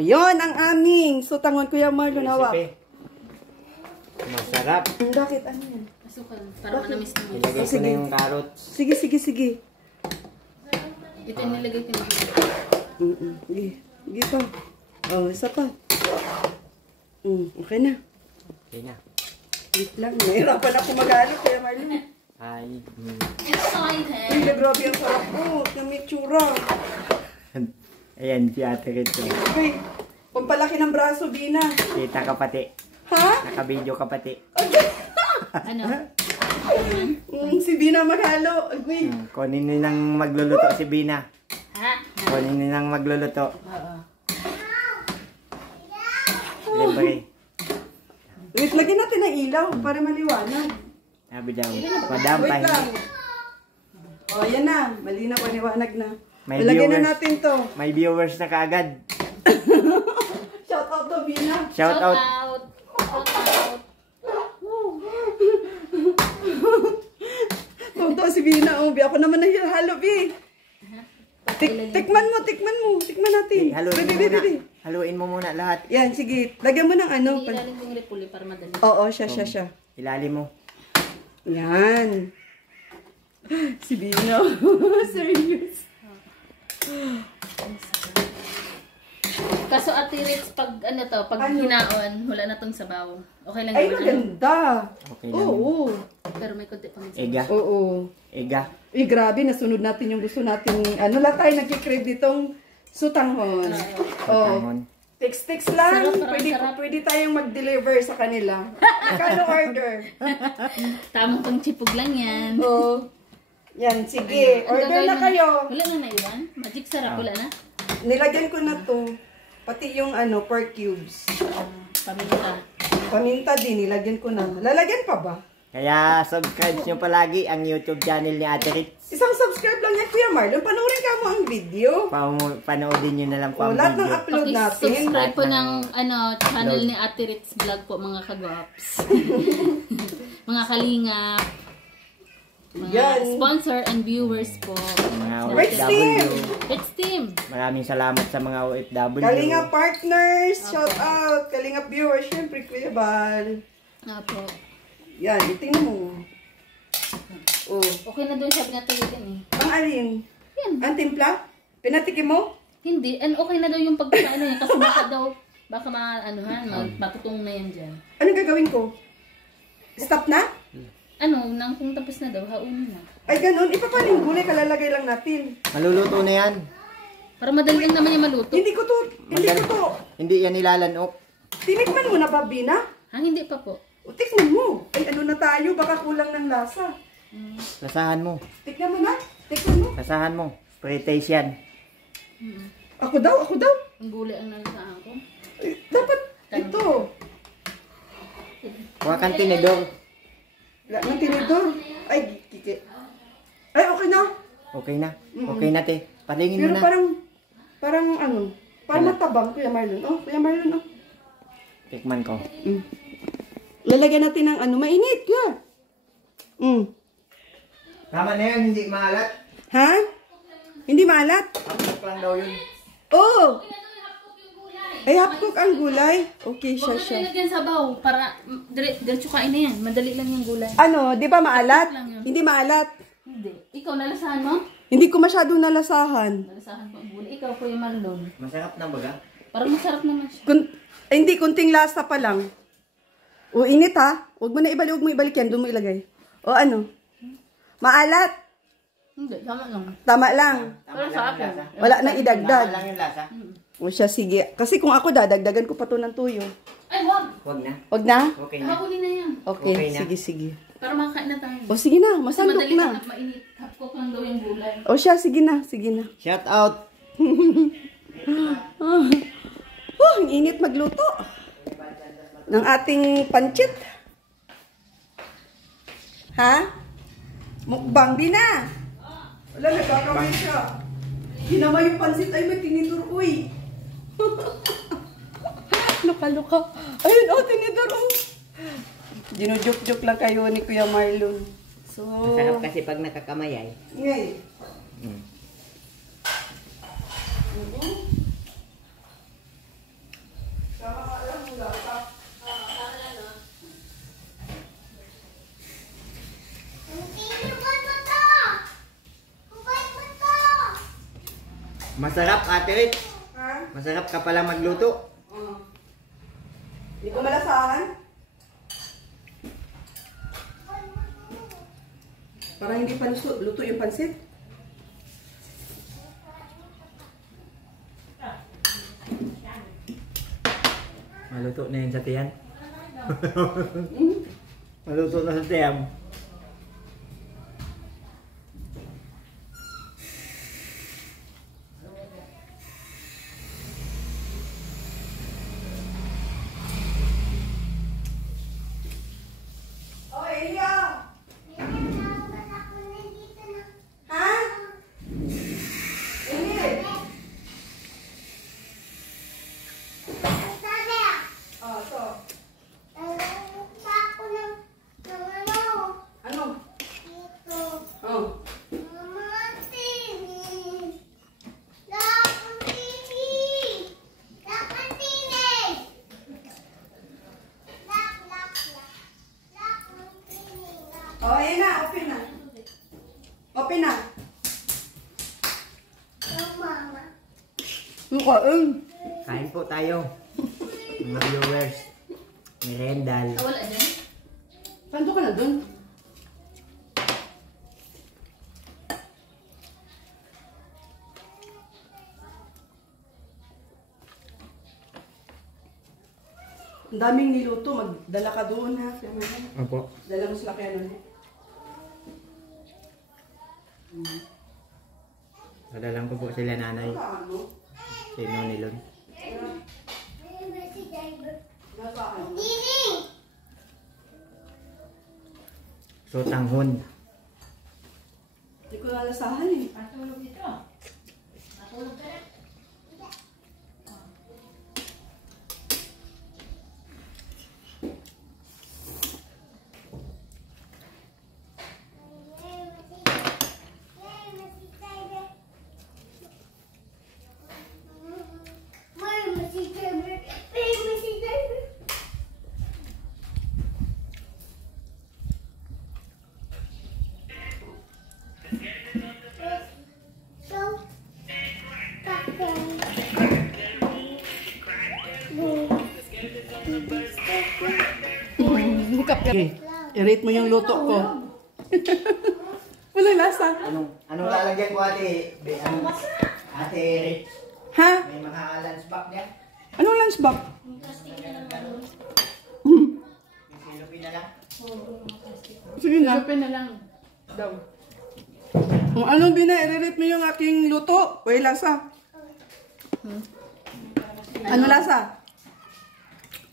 yon ang aming sutangon, Kuya Marlon, hawak. Masarap. Bakit? Ano yan? Asukal, para manamis naman. Ilagay ko na yung carrots. Sige, sige, sige. Ito yung nilagay ko na. Sige. Sige pa. Oh, isa pa. Okay na. Okay na. Wait lang. Nahirapan ako mag-alok, Kuya Marlon. Ay. Excited! Uy, grabe ang sarap po. May tsura. Ayan, si Ate Rito. Okay. Pampalaki ng braso, Bina. Kita ka pati. Ha? Naka-video ka pati. Ano? Si Bina maghalo. Uy. Kunin nyo nang magluluto si Bina. Ha? Kunin nyo nang magluluto. Oo. Libre. Wait, lagyan natin ng ilaw para maliwanag. Sabi daw, madam, Wait pahingi. lang. Oh, yan na. Malinaw, maliwanag na. May Ilagay na viewers. natin to. May viewers na kaagad. Shout out to Bina. Shout out. Shout out! Tonto si Bina. Oh, ako naman naghihalo, Bi. Tikman mo. Tikman natin. Haluin mo muna. Haluin mo muna lahat. Yan, sige. Lagyan mo ng ano. Ilalim ko yung repuli para madali. Oo, siya. Ilalim mo. Yan. Si Bina. Serious. Kaso Ate Ritz, pag ano to, pag hinaon, wala na tong sabaw. Okay lang Ay, yun. maganda. Okay lang. Oo. Pero may konti pang sabaw. Ega. Oo. Ega. Eh, grabe, nasunod natin yung gusto natin. Ano lang tayo nagkikrave ditong sutanghon. Tangon. Text lang. Sarap, Pwede tayong mag-deliver sa kanila. Magkano order? Tamang pang chipog lang yan. Oo. Yan, sige. Ano, Order na kayo. Wala na naiwan? Magic sarap, wala na? Nilagyan ko na to. Pati yung ano, pork cubes. Paminta. Paminta din, nilagyan ko na. Lalagyan pa ba? Kaya subscribe nyo palagi ang YouTube channel ni Ate Ritz. Isang subscribe lang yan, Kuya Marlon. Panoorin ka mo ang video. Panoodin nyo na lang po O, ang lahat ng video. upload natin. Subscribe po ng channel ni Ate Ritz Vlog po, mga kagwaps. Mga kalingap. Mga Yan. sponsor and viewers po. Mga Ritz Team! OFW. Ritz Team! Maraming salamat sa mga OFW. Kalingap partners, shout out. Kalingap viewers, syempre, Kuya Bal. Apo. Yan, itingnan mo. Oh. Okay na doon, sabi nga tayo din eh. Ang alin? Yan. Ang timpla? Pinatikim mo? Hindi. And okay na daw yung pagkakaano niya. Kasi baka matutong na yan dyan. Anong gagawin ko? Stop na? Nang kung tapos na daw, haunin na. Ay, ganun. Ipapaling gulay, kalalagay lang natin. Maluluto na yan. Para madali lang naman yung maluto. Hindi ko to. Hindi yan nilalanok. Tinikman mo na ba, Bina? Hindi pa po. O, tikman mo. Ay, ano na tayo? Baka kulang ng lasa. Lasahan mo. Tikman mo na. Tikman mo. Lasahan mo. Pre-taste yan. Ako daw. Ang gulay ang nalasahan ko. Ay, dapat ito. Huwag kang tinidor. Wala ng tinidor. Ay, kiki. Ay, okay na. Okay na. Okay na, te. Palingin mo Pero na. parang matabang, Kuya Marlon. Oh, Kuya Marlon, oh. Tikman ko. Lalagyan natin ng mainit, Kuya. Tama na yan, hindi maalat. Ha? Hindi maalat? Hapok lang daw yun. Oo. Ay, hapok ang gulay. Okay, Huwag na siya. nilagyan sabaw para diretso kain na yan. Madali lang yung gulay. Ano, di ba maalat? Lang yun. Hindi maalat. Hindi. Ikaw, nalasahan mo? Hindi ko masyadong nalasahan. Nalasahan ko ang gulay. Ikaw, Kuya Marlon. Masarap na baga? Parang masarap naman siya. Hindi, kunting lasa pa lang. O, init ha. Huwag mo ibalik yan. Doon mo ilagay. O, ano? Maalat. Hindi, tama lang. Tama lang. Pero sa akin. Wala nang Tama idagdag. lang yung lasa. O siya, sige. Kasi kung ako dadagdagan ko pa to ng tuyo. Ay, wag! Huwag na. Huwag na? Okay na. Hahuli na yan. Okay, Okay na. sige. Para makakain na tayo. O, sige na. Kasi Masandok madali lang na. at mainit. Hapkok lang daw yung gulay. O siya, sige na. Shout out. Ang init magluto. Ng ating pancit. Ha? Mukbang din na. Wala, nagkakawin siya. Hinama yung pancit ay may tinidor. Uy. Luka. Ayun, tinidor. Ginujuk-juk lang kayo ni Kuya Marlon. So, Masarap kasi pag nakakamay ay. ngay. Masarap, Ate Rit. Ha? Masarap ka pala magluto. Hindi ko malasahan. Para hindi pa luto yung pansit. Maluto na yun sa tiyan. Maluto na sa tiyan. Oh, Elia! Ha? Elia! Oh, ito. Ano? Oh. Oh, ayan na. Open na. Open na. Kain po tayo. Mga viewers. Merendal. Wala dyan? Saan ka na dun? Ang daming niluto. Magdala ka doon ha. Opo. Dala mo sila kaya nun. Padalang ko po sila nanay. Ano? Sino nilon. Nasaan? So, tanghon. Hindi ko nalasahan eh. Okay. I-rate mo yung luto ko. Walang lasa. Anong lalagyan ko, Ate? Ate Rit? Ha? May mga lunch box niya? Anong lunch box? Silupin na lang. Sige na. Open na lang. Daw. Kung ano Bina, i-rate mo yung aking luto. Uy, lasa. Ano lasa?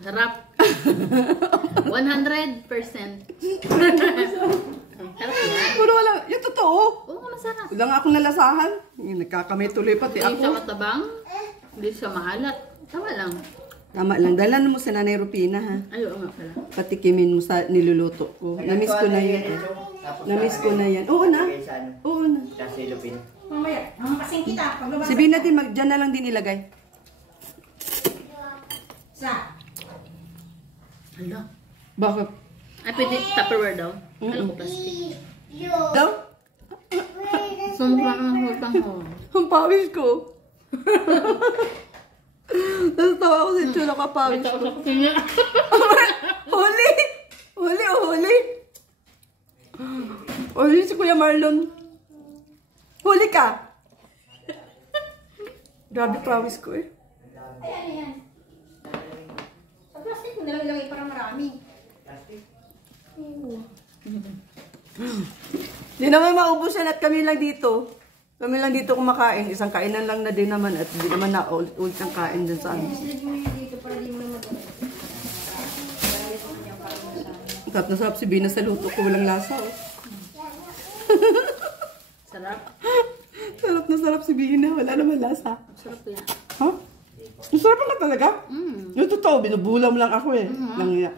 Sarap. 100%. Sarap yan. Puro wala. Yung totoo. Oo, masarap. Wala nga akong nalasahan. Nagkakamay tuloy pati Hindi siya ako. matabang. Hindi siya maalat. Tama lang. Tama lang. Dalan mo sa Nanay Rupina ha. Ay, oo nga pala. Patikimin mo sa niluluto ko. Namiss ko na yun. Namiss ko na yan. Oo na. Oo na. Sa silupin. Mamaya, kasing kita. Paglabas Si Bina din, dyan na lang din ilagay. sa... Hala. Bakit? Ay, pwede Tupperware daw. Kala ko plastic. Daw? Sumpang ho. Ang pawis ko. Tapos tawa ako sa itsura ka pawis Ito ko. sa kusina. Huli! Huli o huli! Huli si Kuya Marlon. Huli ka! Grabe pawis ko eh. Ayan, ayan. Sa plastic mo nalang ilagay para marami. Hindi naman maubos yan at kami lang dito. Kami lang dito kumakain. Isang kainan lang na din naman at hindi naman na ulit ang kain dyan sa amin. Isilid mo yun dito para di mo naman Sarap na sarap si Bina sa luto ko. Walang lasa oh. Sarap. Sarap na sarap si Bina. Wala naman lasa. Sarap yan. Ha? Ang sarap na talaga. Mm. Yung totoo, binubulam lang ako eh. Langya.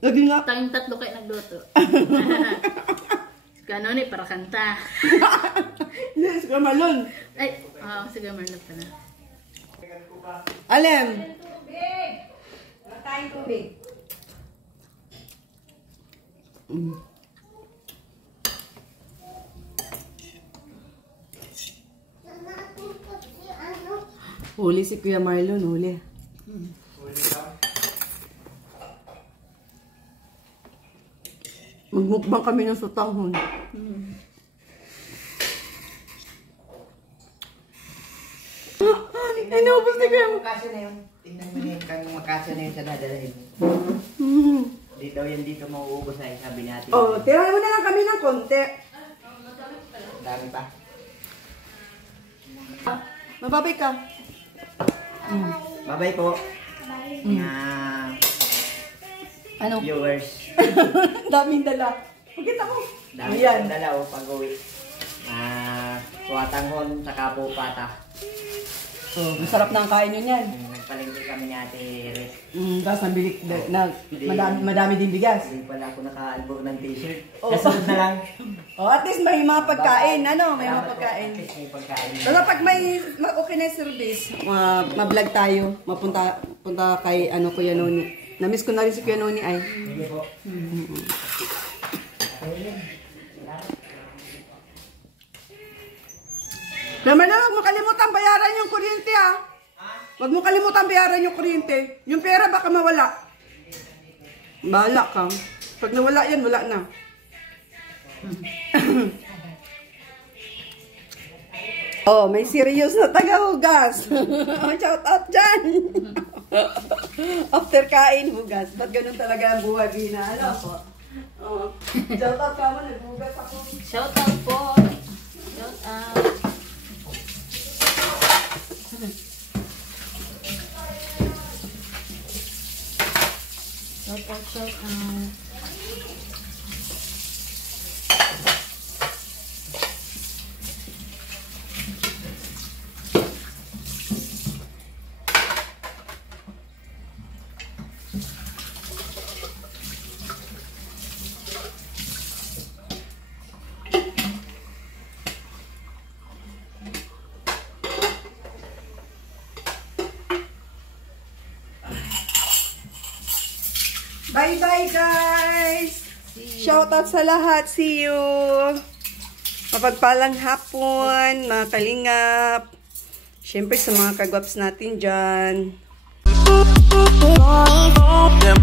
Lagi nga. Tayong tatlo kayo nagluto. Gano'n eh, para kanta. Yes, kamalon. Ay, sige, Marlon pala. Alem. tubig. Wala tayong tubig. Huli si Kuya Marlon, huli. Magmukbang kami ng sutanghon. Ay, naubos na Kuya. Makasya na yun. Tingnan mo na yun kung makasya na yun sa dadalhin. Di daw yan dito mauubos ay sabi natin. Oh, tirahan mo na lang kami ng konti. Dami pa. Mababay ka. Bye-bye po. Mga Ano? viewers. Daming dala. Pagkita mo. Dami Ayan. pang dalaw pag-uwi. Kuwatanghon sa kapo pata. Oh, masarap na ang kain nyo yan. Nagpalengke kami ni Ate Riz. Tapos nabili na madami din bigas. Hindi pala ako nakaalbog ng t-shirt. Oh. Kasunod na lang. Oh, at least may mga pagkain. Ano, may mga pagkain. At least may pagkain. Pero pag may okay na yung service, ma-vlog tayo. Punta kay Kuya Noni. Na-miss ko na rin si Kuya Noni ay. Sige po. Naman na, huwag mo kalimutan bayaran yung kuryente ah. Huwag mo kalimutan bayaran yung kuryente. Yung pera baka mawala. Bahala ka. Pag nawala yan, wala na. Oh, may serious na tagahugas. Shout out dyan. After kain, hugas. Ba't ganun talaga ang buhay, Bina? Ano po? Oh. Shout out ka mo, naghugas ako. Shout out po. Shout out. Shout out. Bye-bye, guys! Shoutout sa lahat. See you! Mapagpalang hapon, mga kalingap. Siyempre sa mga kagwaps natin dyan. Them